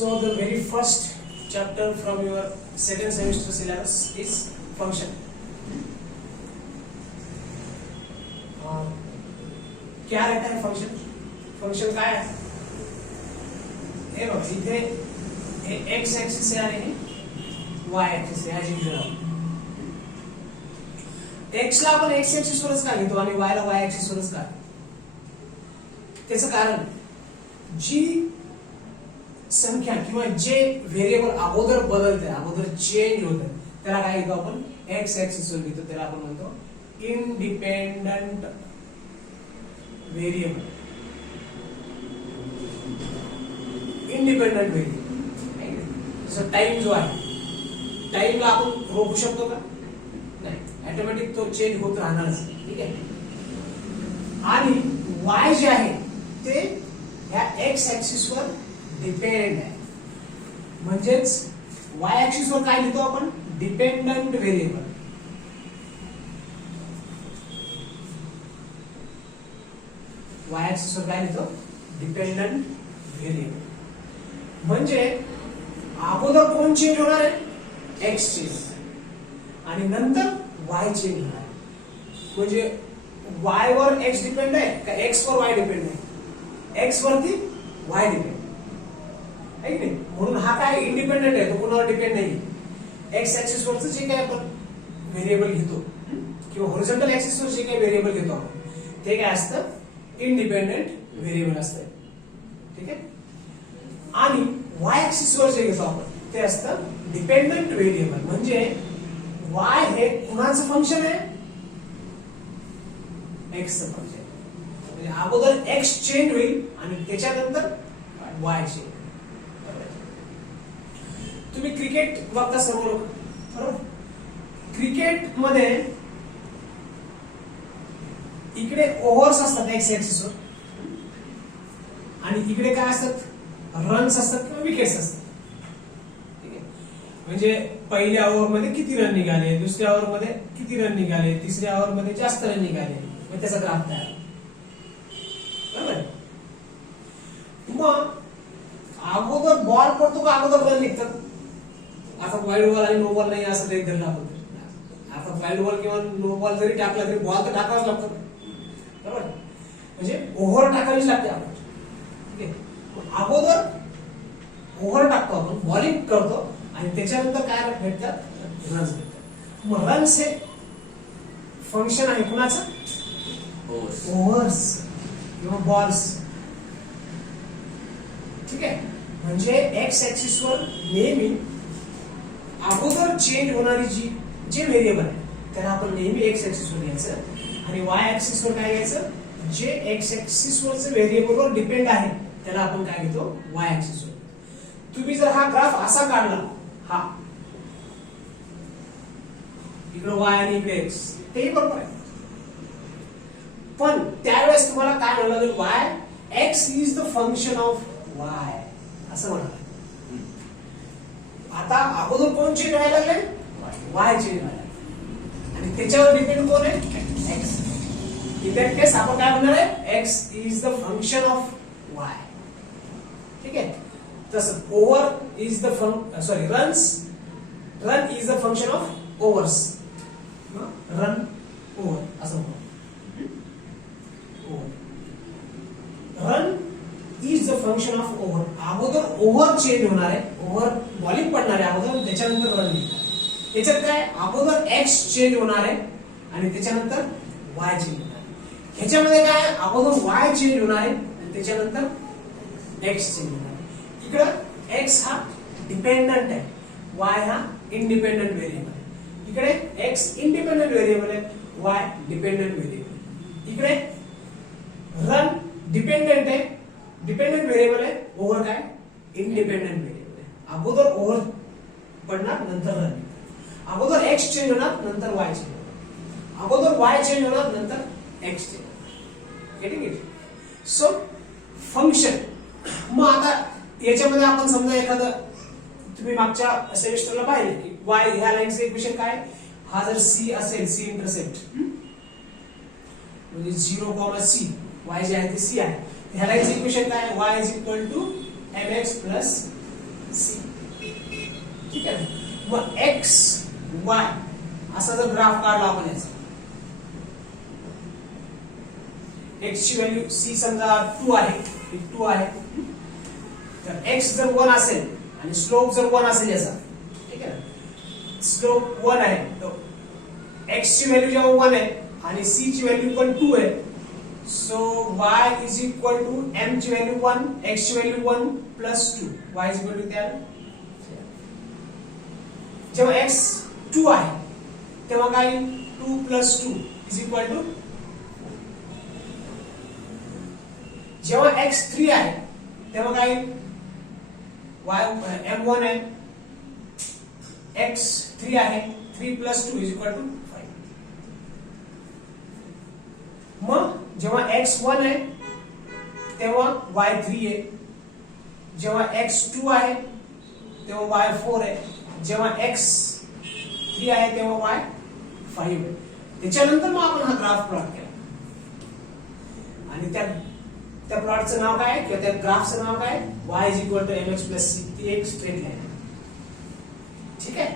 So the very first chapter from your second semester syllabus is function. क्या रहता है function? Function क्या है? हे बघा इथे एक्स ऍक्सिस आहे आणि वाय ऍक्सिस आहे ॲज युजुअल. एक्स ला आपण एक्स ऍक्सिस वरच का घेतो आणि वाय ला वाय ऍक्सिस वरच का? त्याचं कारण जी संख्या किंवा जे व्हेरिएबल अगोदर बदलते अगोदर चेंज होते त्याला काय घेतो आपण एक्स ऍक्सिस वर घेतो. त्याला आपण म्हणतो इंडिपेंडंट व्हेरिएबल. इंडिपेंडंट व्हेरिएबल जसं टाइम जो आहे टाइमला आपण रोखू शकतो का? नाही, ऑटोमॅटिक तो चेंज होत राहणारच. ठीक आहे. आणि वाय जे आहे ते ह्या एक्स ऍक्सिस वर डिपेंड आहे. म्हणजेच वाय ऍक्सिस वर काय लिहितो आपण? Dependent variable. वाय ऍक्सिस वर काय लिहितो? Dependent variable. म्हणजे अगोदर कोण चेंज होणार आहे? एक्स चेंज आणि नंतर वाय चेंज होणार आहे. म्हणजे वाय वर एक्स डिपेंड आहे का एक्स वर वाय डिपेंड आहे? एक्स वरती वाय डिपेंड आहे की नाही. म्हणून हा काय इंडिपेंडंट आहे, तो कोणावर डिपेंड नाही. एक्स ऍक्सिस वरचं जे काही आपण व्हेरिएबल घेतो किंवा हॉरिझॉन्टल ऍक्सिस वर जे काही व्हेरिएबल घेतो आपण ते काय असतं? इंडिपेंडंट व्हेरिएबल असतं. ठीक आहे. आणि वाय ऍक्सिस वर जे घेतो आपण ते असतं डिपेंडंट व्हेरिएबल. म्हणजे वाय हे कुणाचं फंक्शन आहे? एक्सचं फंक्शन. म्हणजे अगोदर एक्स चेंज होईल आणि त्याच्यानंतर वाय चेंज. तुम्ही क्रिकेट बघता सर्व लोक, बरोबर? क्रिकेट मध्ये इकडे ओव्हर्स असतात एक्स ऍक्सिस वर आणि इकडे काय असतात? रन्स असतात किंवा विकेट्स असतात. ठीक आहे. म्हणजे पहिल्या ओव्हर मध्ये किती रन निघाले, दुसऱ्या ओव्हर मध्ये किती रन निघाले, तिसऱ्या ओव्हर मध्ये जास्त रन निघाले, मग त्याचा ग्राफ तयार. बरोबर. मग अगोदर बॉल पडतो का अगोदर रन निघतात? आता वाईड बॉल आणि नो बॉल नाही असं काही धरलं आपण. आता वाईड बॉल किंवा नो बॉल जरी टाकला तरी बॉल तर टाकावाच लागतो. बरोबर. म्हणजे ओव्हर टाकावीच लागते आपण. ठीक आहे. अगोदर ओव्हर टाकतो आपण, बॉलिंग करतो आणि त्याच्यानंतर काय भेटतात? रन्स भेटतात. मग रन्स हे फंक्शन आहे कुणाचं? ओव्हर्स किंवा बॉल्स. ठीक आहे. म्हणजे एक्स ऍक्सिस वर नेहमी अगोदर चेंज होणारी जे व्हेरिएबल आहे त्याला आपण नेहमी एक्स ऍक्सिस वर घ्यायचं आणि वाय ऍक्सिस वर काय घ्यायचं? जे एक्स ऍक्सिस वरचं व्हेरिएबल वर डिपेंड आहे त्याला आपण काय घेतो? वाय ऍक्सिस वर. तुम्ही जर हा ग्राफ असा काढला, हा इकडे वाय आणि इकडे एक्स, तेही बरोबर आहे. पण त्यावेळेस तुम्हाला काय म्हणायला लागेल? Y x is the function of Y असं म्हणाल. आता अगोदर कोण चेंज व्हायला लागले? वाय चेंज व्हायला लागले आणि त्याच्यावर डिपेंड कोण आहे? एक्स. इन दॅट केस आपण काय म्हणणार आहे? X is the function of Y. ठीक आहे. तसं over is the sorry run is the function of overs. Run over असं म्हणतो. Run is the function of over. अगोदर ओव्हर चेंज होणार आहे, ओव्हर बॉलिंग पडणार आहे अगोदर, त्याच्यानंतर रन निघणार. त्याच्यात काय? अगोदर एक्स चेंज होणार आहे आणि त्याच्यानंतर वाय चेंज होणार आहे. ह्याच्यामध्ये काय? अगोदर वाय चेंज होणार आहे आणि त्याच्यानंतर एक्स चेंज होणार आहे. इकडे एक्स हा डिपेंडंट आहे, वाय हा इंडिपेंडंट व्हेरिएबल आहे. इकडे एक्स इंडिपेंडंट व्हेरिएबल आहे, वाय डिपेंडंट व्हेरिएबल. इकडे रन डिपेंडंट आहे, डिपेंडंट व्हेरिएबल आहे, ओव्हर काय? इंडिपेंडंट व्हेरिएबल आहे. अगोदर ओव्हर पडणार नंतर रन. अगोदर एक्स चेंज होणार नंतर वाय चेंज होणार. अगोदर वाय चेंज होणार नंतर एक्स चेंज होणार. Getting it? So function. मग आता याच्यामध्ये आपण समजा एखादं तुम्ही मागच्या सेमिस्टरला पाहिले की वाय ह्या लाईनचं इक्वेशन काय? हा जर सी असेल, सी इंटरसेप्ट म्हणजे 0, C वाय जे आहे ते सी आहे. ह्या लाईनचं इक्वेशन काय? y is equal to mx plus ठीक आहे. मग एक्स वाय असा जर ग्राफ काढला आपण याचा, एक्स ची व्हॅल्यू सी समजा 2 आहे, 2 आहे, तर एक्स जर 1 असेल आणि स्लोप जर 1 असेल याचा, ठीक आहे ना, स्लोप 1 आहे, तर एक्स ची व्हॅल्यू जेव्हा 1 आहे आणि सी ची व्हॅल्यू पण 2 आहे, so y is equal to m ची व्हॅल्यू 1, x ची value 1 plus 2, y is equal to त्या, जेव्हा x 2 आहे तेव्हा काय 2 प्लस 2 इज इक्वल टू, जेव्हा x 3 आहे तेव्हा काय y m1 आहे, x 3 आहे, 3 प्लस 2 इज इक्वल टू 5. मग जेव्हा x 1 आहे तेव्हा y 3 आहे, जेव्हा x 2 आहे तेव्हा y 4 आहे, जेव्हा x 3 आहे तेव्हा y 5 आहे. त्याच्यानंतर मग आपण हा ग्राफ प्लॉट केला आणि त्या प्लॉटचं नाव काय किंवा त्या ग्राफचं नाव काय, y is equal to mx plus c, ती एक स्ट्रेट लाईन. ठीक आहे.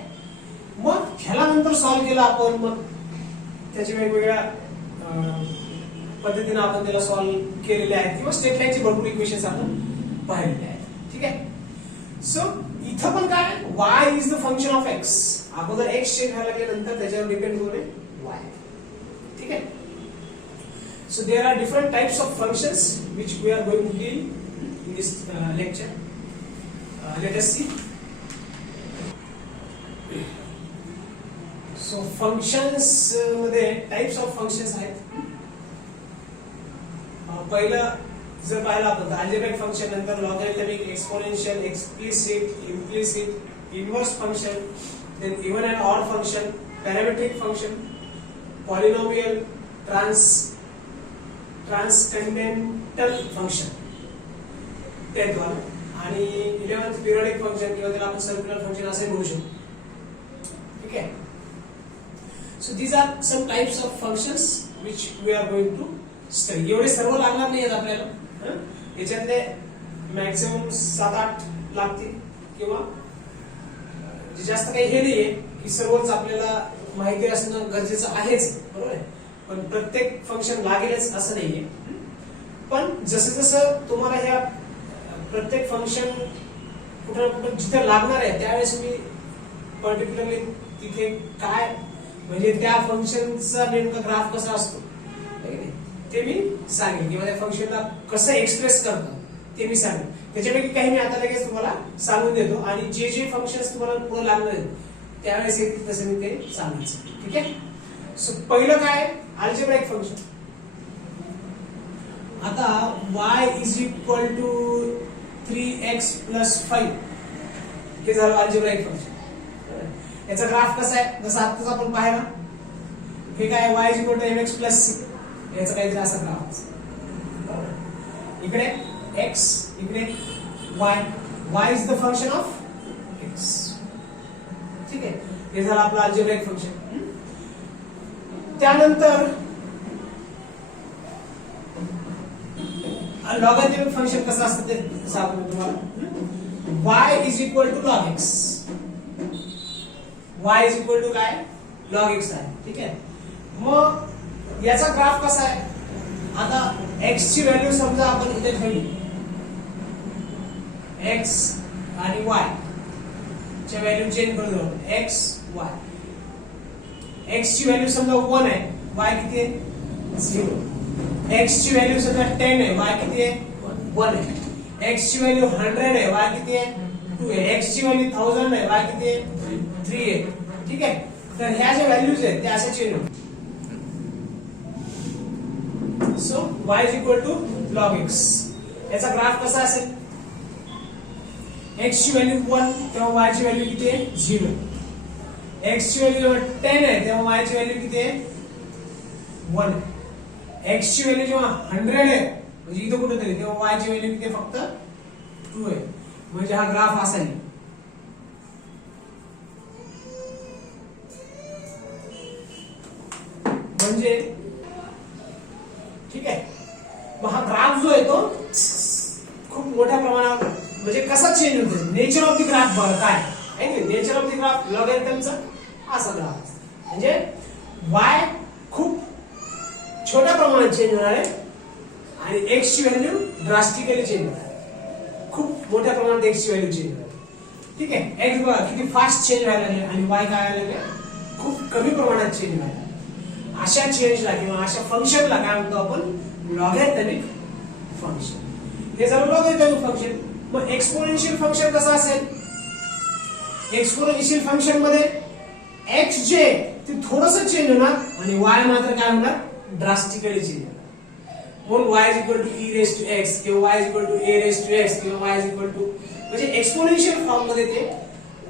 मग ह्याला नंतर सॉल्व्ह केला आपण, मग त्याच्या वेगवेगळ्या पद्धतीने आपण त्याला सॉल्व्ह केलेले आहेत किंवा स्ट्रेट लाईनचे भरपूर इक्वेशन्स आपण पाहिलेले आहेत. ठीक आहे. सो इथं पण काय y is the function of x, अगोदर x चेंज व्हायला लागले नंतर त्याच्यावर डिपेंड होणे y. ठीक आहे. So there are different types of functions which we are going to deal in this lecture. Let us see. So functions मध्ये types of functions आहेत. पहिलं जर पाहिलं आपण तर algebraic function, नंतर logarithmic, exponential, explicit, implicit, inverse function, then even and odd function, parametric function, polynomial, transcendental function ते द्वारे, आणि 11th पिरियडिक फंक्शन किंवा त्याला आपण सर्क्युलर फंक्शन असे म्हणू शकतो. ठीक आहे. So these are some types of functions which we are going to study. एवढे सर्व लागणार नाही आहेत आपल्याला, याच्यातले मॅक्सिमम 7-8 लागतील किंवा जास्त काही हे नाहीये की सर्वच आपल्याला माहिती असणं गरजेचं आहेच, बरोबर आहे, पण प्रत्येक फंक्शन लागेलच असं नाहीये. पण जसं जसं तुम्हाला ह्या प्रत्येक फंक्शन कुठं कुठं जिथे लागणार आहे त्यावेळेस मी पर्टिक्युलरली तिथे काय म्हणजे त्या फंक्शनचा नेमका ग्राफ कसा असतो ते मी सांगेन किंवा त्या फंक्शनला कसं एक्सप्रेस करतात ते मी सांगेन. त्याच्यापैकी काही मी आता लगेच तुम्हाला सांगून देतो आणि जे जे फंक्शन्स तुम्हाला पुढे लागणार आहेत त्यावेळेस येतील तसं मी ते सांगायचं. ठीक आहे. सो पहिलं काय अल्जेब्राइक फंक्शन. आता y is equal to 3x plus 5 हे झालं अल्जेब्राइक फंक्शन. याचा ग्राफ कसा आहे जसं आत्ताच आपण पाहिला, हे काय y is equal to mx plus c, याचा काहीतरी असा ग्राफ. इकडे x, इकडे y is the function of x. ठीक आहे. हे झालं आपलं अल्जेब्राइक फंक्शन. त्यानंतर लॉगॅरिथमिक फंक्शन कसं असतं ते सांगतो मी तुम्हाला. y is equal to log x, y is equal to काय log x आहे. ठीक आहे. मग याचा ग्राफ कसा आहे, आता x ची व्हॅल्यू समजा आपण इथे ठेवली, x आणि y च्या व्हॅल्यू चेंज करू, x y, x ची व्हॅल्यू समजा 1 आहे, y किती आहे 0. x ची व्हॅल्यू समजा 10 आहे, y किती आहे 1 आहे. x ची व्हॅल्यू 100 आहे, y किती आहे 2 आहे. x ची व्हॅल्यू 1000 आहे, y किती आहे 3 आहे. ठीक आहे. तर ह्या ज्या व्हॅल्यूज आहेत त्या अशा चेंज होतात. So y is equal to log x. याचा ग्राफ कसा असेल, x ची व्हॅल्यू 1 तेव्हा y ची व्हॅल्यू किती आहे 0. x ची व्हॅल्यू 10 आहे तेव्हा y ची व्हॅल्यू किती आहे 1 आहे. x ची व्हॅल्यू जेव्हा 100 आहे म्हणजे इथं कुठे तरी तेव्हा y ची व्हॅल्यू किती फक्त 2 आहे. म्हणजे हा ग्राफ असा आहे. म्हणजे ठीक आहे. मग हा ग्राफ जो आहे तो खूप मोठ्या प्रमाणावर म्हणजे कसा चेंज होतो, नेचर ऑफ द ग्राफ काय नेचर ऑफ द ग्राफ लॉगॅरिथमचा असा ग्राफ असतो. म्हणजे y खूप छोट्या प्रमाणात चेंज होणार आहे आणि x ची व्हॅल्यू ड्रास्टिकली चेंज होणार आहे. खूप मोठ्या प्रमाणात x ची व्हॅल्यू चेंज होणार आहे. ठीक आहे. x बघा किती फास्ट चेंज व्हायला लागले आणि y काय व्हायला लागले खूप कमी प्रमाणात चेंज व्हायला. अशा चेंजला किंवा अशा फंक्शनला काय म्हणतो आपण लॉगॅरिथमिक फंक्शन. हे झालं लॉगॅरिथमिक फंक्शन. मग एक्सपोनेन्शियल फंक्शन कसं असेल? एक्सपोनेन्शियल फंक्शन मध्ये x जे ते थोडंसं चेंज होणार आणि y मात्र काय होणार ड्रास्टिकली चेंज होणार. म्हणून y is equal to e raised to x किंवा y is equal to a raised to x किंवा y is equal to म्हणजे एक्सपोनेन्शियल फॉर्म मध्ये ते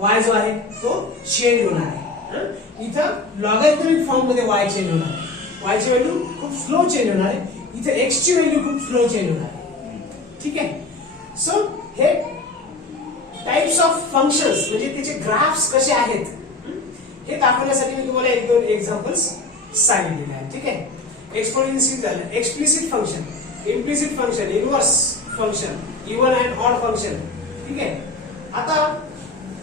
y जो आहे तो चेंज होणार आहे. इथं लॉगॅरिथमिक फॉर्म मध्ये y चेंज होणार आहे. y ची व्हॅल्यू खूप स्लो चेंज होणार आहे. इथे x ची व्हॅल्यू खूप स्लो चेंज होणार आहे. ठीक आहे. सो हे टाइप्स ऑफ फंक्शन्स म्हणजे त्याचे ग्राफ्स कसे आहेत हे दाखवण्यासाठी मी तुम्हाला एक दोन एक्झाम्पल्स सांगितलेले आहेत. ठीक आहे. एक्सपोनेन्शियल झालं, explicit function, implicit function, inverse function, even and odd function. ठीक आहे. आता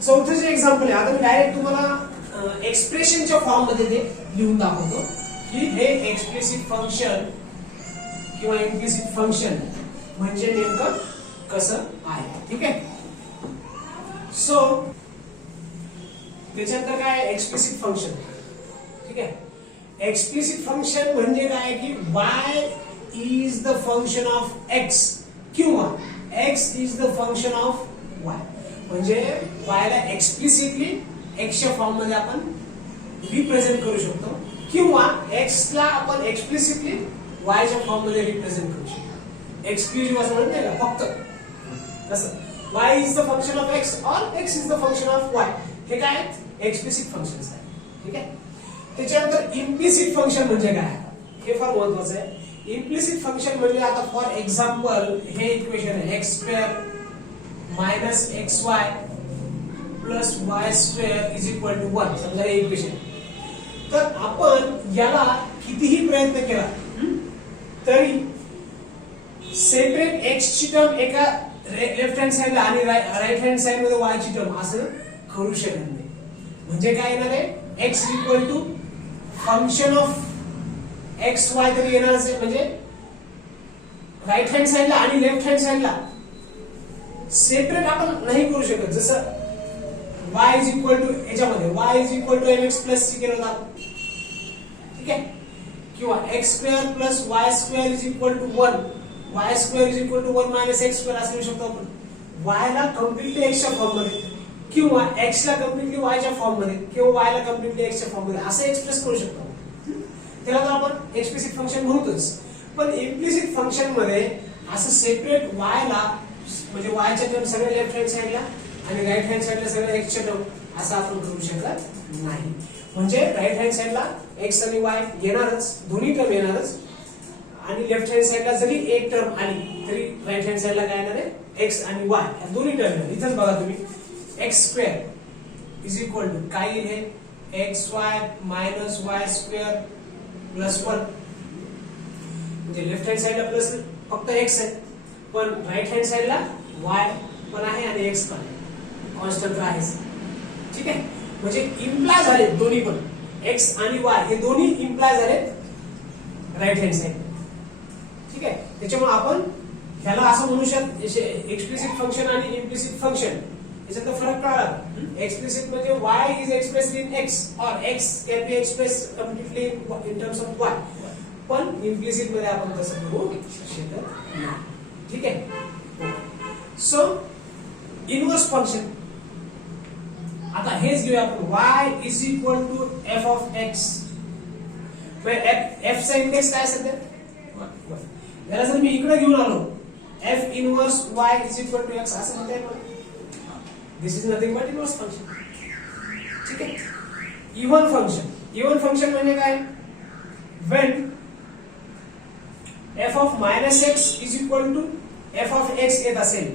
चौथं जे एक्झाम्पल आहे, आता मी डायरेक्ट तुम्हाला एक्सप्रेशनच्या फॉर्म मध्ये ते लिहून दाखवतो की हे एक्सप्लिसिट फंक्शन किंवा इम्प्लिसिट फंक्शन म्हणजे नेमकं कसं आहे. ठीक आहे. सो त्याच्यानंतर काय एक्सप्लिसिट फंक्शन. ठीक आहे. एक्सप्लिसिट फंक्शन म्हणजे काय की y is the function of x किंवा x is the function of y. म्हणजे y ला एक्सप्लिसिटली x च्या फॉर्म मध्ये आपण रिप्रेझेंट करू शकतो किंवा x ला आपण एक्सप्लिसिटली y च्या फॉर्म मध्ये रिप्रेझेंट करू शकतो. एक्सक्लुझिव्ह असं म्हणत नाही का फक्त तसं y is the function of x और x is the function of y. हे काय आहेत एक्सप्लिसिट फंक्शन्स आहेत. ठीक आहे. त्याच्यानंतर इम्प्लिसिट फंक्शन म्हणजे काय हे फार महत्वाचं आहे. इम्प्लिसिट फंक्शन म्हणजे आता फॉर एक्झाम्पल हे इक्वेशन आहे x square minus xy plus y square is equal to 1 समजा हे इक्वेशन. तर आपण याला कितीही प्रयत्न केला तरी सेपरेट x ची टर्म एका लेफ्ट हँड साइडला आणि राईट हँड साइड मध्ये y ची टर्म असं करू शकत नाही. म्हणजे काय येणार आहे x equal to function of x y तरी येणारच आहे. म्हणजे राईट हँड साइडला आणि लेफ्ट हँड साइडला सेपरेट आपण नाही करू शकत. जसं y इज इक्वल टू याच्यामध्ये y is equal to mx plus c केलं होतं. ठीक आहे. किंवा x square plus y square is equal to 1 y square is equal to 1 minus x square असं लिहू शकतो आपण. y ला कम्प्लिटली x च्या फॉर्म मध्ये किंवा x ला कम्प्लिटली y च्या फॉर्म मध्ये किंवा y ला कम्प्लिटली x च्या फॉर्म मध्ये असं एक्सप्रेस करू शकतो. त्याला तर आपण एक्सप्लिसिट फंक्शन म्हणतोच. पण इम्प्लिसिट फंक्शन मध्ये असं सेपरेट y ला म्हणजे y च्या टर्म सगळे लेफ्ट हँड साइडला आणि राईट हँड साइडला सगळे x च्या टर्म असं आपण करू शकत नाही. म्हणजे राईट हँड साइडला x आणि y येणारच, दोन्ही टर्म येणारच आणि लेफ्ट हँड साइडला जरी एक टर्म आली तरी राईट हँड साइडला काय येणार आहे x आणि y या दोन्ही टर्म येणार. इथंच बघा तुम्ही x square is equal to काय येईल xy minus y square plus 1. म्हणजे लेफ्ट हँड साइडला प्लस फक्त x आहे पण राईट हँड साइडला y पण आहे आणि x पण आहे, कॉन्स्टंट आहे. ठीक आहे. म्हणजे इम्प्लाय झाले दोन्ही पण x आणि y हे दोन्ही इम्प्लाय झाले राईट हँड साइड. ठीक आहे. त्याच्यामुळे आपण ह्याला असं म्हणू शकतो एक्सप्लिसिट फंक्शन आणि इम्प्लिसिट फंक्शन याच्यात फरक कळला. एक्सप्लिसिट म्हणजे y is expressed in x और x can be expressed completely in terms of y. पण इम्प्लिसिट मध्ये आपण तसं करू शकत नाही. ठीक आहे. सो इनव्हर्स फंक्शन आता हेच घेऊया आपण y is equal to f of x. f चा इंडेक्स काय सध्या याला जर मी इकडे घेऊन आलो f inverse y is equal to x असं म्हणता येईल. This is nothing but inverse function. ठीक आहे. इव्हन फंक्शन, इव्हन फंक्शन म्हणजे काय when f of minus x is equal to f of x येत असेल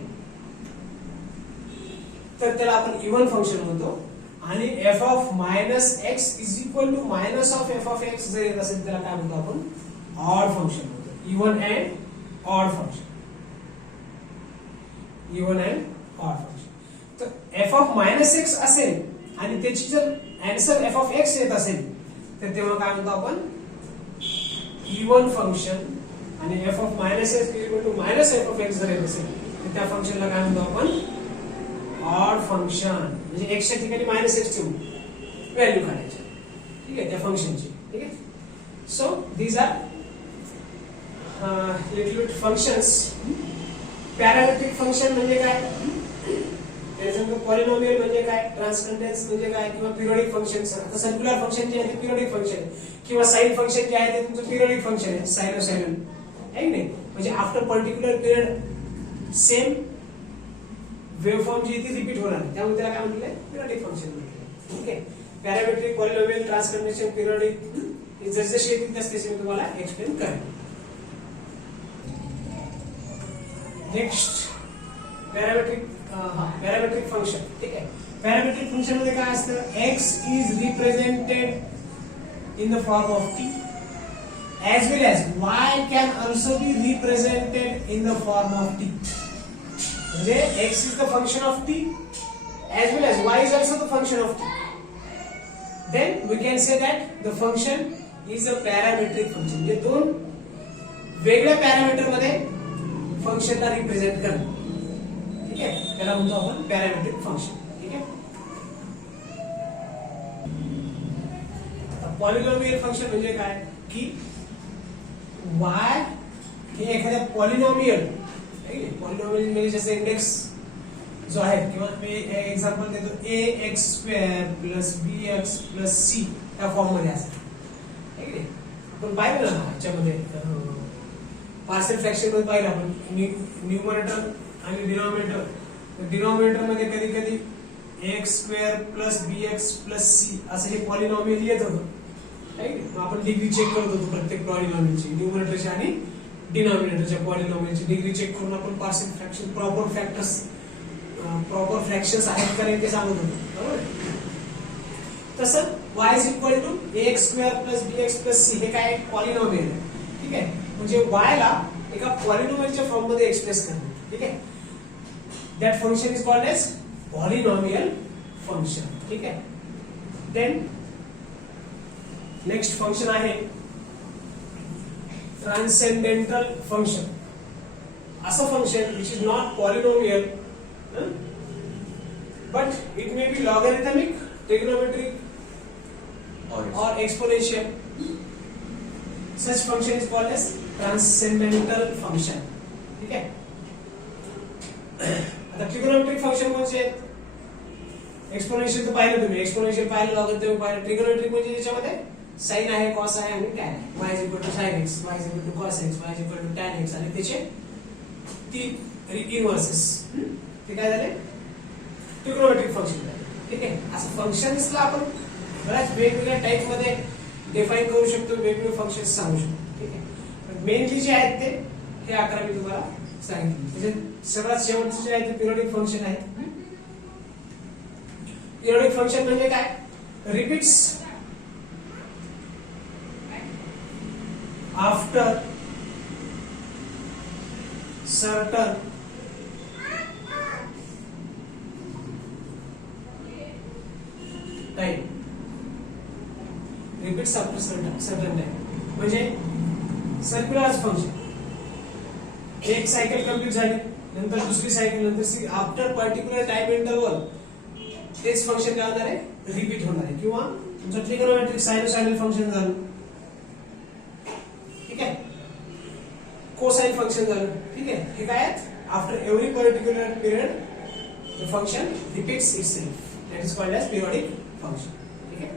तर त्याला आपण इव्हन फंक्शन म्हणतो आणि f of minus x is equal to minus of f of x जर येत असेल त्याला काय म्हणतो आपण ऑड फंक्शन म्हणतो. Even and odd function, even and odd function. तर एफ ऑफ मायनस एक्स असेल आणि त्याची जर आन्सर एफ ऑफ एक्स येत असेल तर तेव्हा काय म्हणतो आपण इवन फंक्शन. आणि f of minus x equal to minus f of x जर येत असेल तर त्या फंक्शनला काय म्हणतो आपण ऑड फंक्शन. म्हणजे एक्सच्या ठिकाणी मायनस एक्स ची व्हॅल्यू काढायची. ठीक आहे, त्या फंक्शनची. ठीक आहे. So these are little bit functions. Parametric function म्हणजे काय, त्याच्यानंतर पॉलिनॉमियल म्हणजे काय, ट्रान्सकंडन्स म्हणजे काय, किंवा पिरियडिक फंक्शन. आता सर्क्युलर फंक्शन जे आहे ते पिरियडिक फंक्शन किंवा साइन फंक्शन जे आहे ते तुमचं पिरियडिक फंक्शन आहे, सायनोसायडल आहे की नाही. म्हणजे after particular period same waveform जी ती रिपीट होणार, त्यामुळे त्याला काय म्हटलंय पिरियडिक फंक्शन म्हटलंय. ठीक आहे. पॅरामेट्रिक, पॉलिनॉमियल, ट्रान्सकंडन्स, पिरियडिक हे जसजसे येतील तसतसे मी तुम्हाला एक्सप्लेन करेन. Next parametric function. ठीक आहे. पॅरामेट्रिक फंक्शन मध्ये काय असतं, x is represented in the form of T as well as y can also be represented in the form of t. म्हणजे x is the function of t as well as y is also the function of t. Then we can say that the function is a parametric function. म्हणजे दोन वेगळ्या parameter मध्ये फंक्शनला represent करणं. ठीक आहे, त्याला म्हणतो आपण पॅरामेट्रिक फंक्शन. ठीक आहे. आता पॉलिनॉमियल फंक्शन म्हणजे काय की y हे एखाद्या पॉलिनॉमियल, पॉलिनॉमियल म्हणजे जसे इंडेक्स जो आहे, किंवा मी एक्झाम्पल देतो ax² plus bx plus c या फॉर्म मध्ये असतं. ठीक आहे. आपण पाहिलं ना याच्यामध्ये पार्शियल फ्रॅक्शन मध्ये पाहिलं आपण न्यूमरेटर आणि डिनॉमिनेटर मध्ये कधी कधी ax² plus bx plus c असं हे पॉलिनॉमियल येत होतं. आपण डिग्री चेक करत होतो प्रत्येक पॉलिनॉमियलची, न्यूमरेटरची आणि डिनॉमिनेटरच्या पॉलिनॉमियलची डिग्री चेक करून आपण पार्शियल फ्रॅक्शन, प्रॉपर फ्रॅक्शन्स आहेत का नाही ते सांगत होतो. बरोबर. तसं y is equal to ax² plus bx plus c हे काय पॉलिनॉमियल आहे. ठीक आहे. म्हणजे y ला एका पॉलिनॉमियलच्या फॉर्म मध्ये एक्सप्रेस करणे. ठीक आहे. That function is called as polynomial function. ठीक आहे. देन नेक्स्ट फंक्शन आहे ट्रान्सेंडेंटल फंक्शन. असं function which is not polynomial but it may be logarithmic, trigonometric और exponential. Such function is called as transcendental function. ठीक आहे. आता trigonometric function म्हणजे exponential तर पाहिलं तुम्ही, एक्सपोनेंशियल पाहिलं, लॉगॅरिथमिक पाहिलं. ट्रिग्नोमेट्रिक म्हणजे त्याच्यामध्ये साइन आहे, कॉस आहे आणि टॅन आहे. y is equal to sin x, y is equal to cos x, y is equal to tan x आणि त्याचे तीन इन्व्हर्सेस. ते काय झाले ट्रिग्नोमेट्रिक फंक्शन झाले. ठीक आहे. असं फंक्शन्सला आपण बऱ्याच वेगवेगळ्या टाइप मध्ये डिफाइन करू शकतो, वेगवेगळे फंक्शन्स सांगू शकतो. ठीक आहे. मेनली जे आहेत ते हे 11 मी तुम्हाला सांगितले. म्हणजे सर्वात शेवटचे जे आहे ते पिरियडिक फंक्शन आहे. पिरियडिक फंक्शन म्हणजे काय, repeats after certain time, repeats after certain time. म्हणजे सर्क्युलर फंक्शन, एक सायकल कंप्लीट झाली, नंतर दुसरी सायकल, नंतर आफ्टर पर्टिक्युलर टाइम इंटरवल तेच फंक्शन काय होणार आहे, रिपीट होणार आहे. किंवा तुमचं ट्रिग्नोमेट्रिक सायनोसॉइडल फंक्शन झालं. ठीक आहे. कोसाइन फंक्शन झालं. ठीक आहे. हे काय आहेत, after every particular period the function repeats itself, that is called as periodic function. ठीक आहे.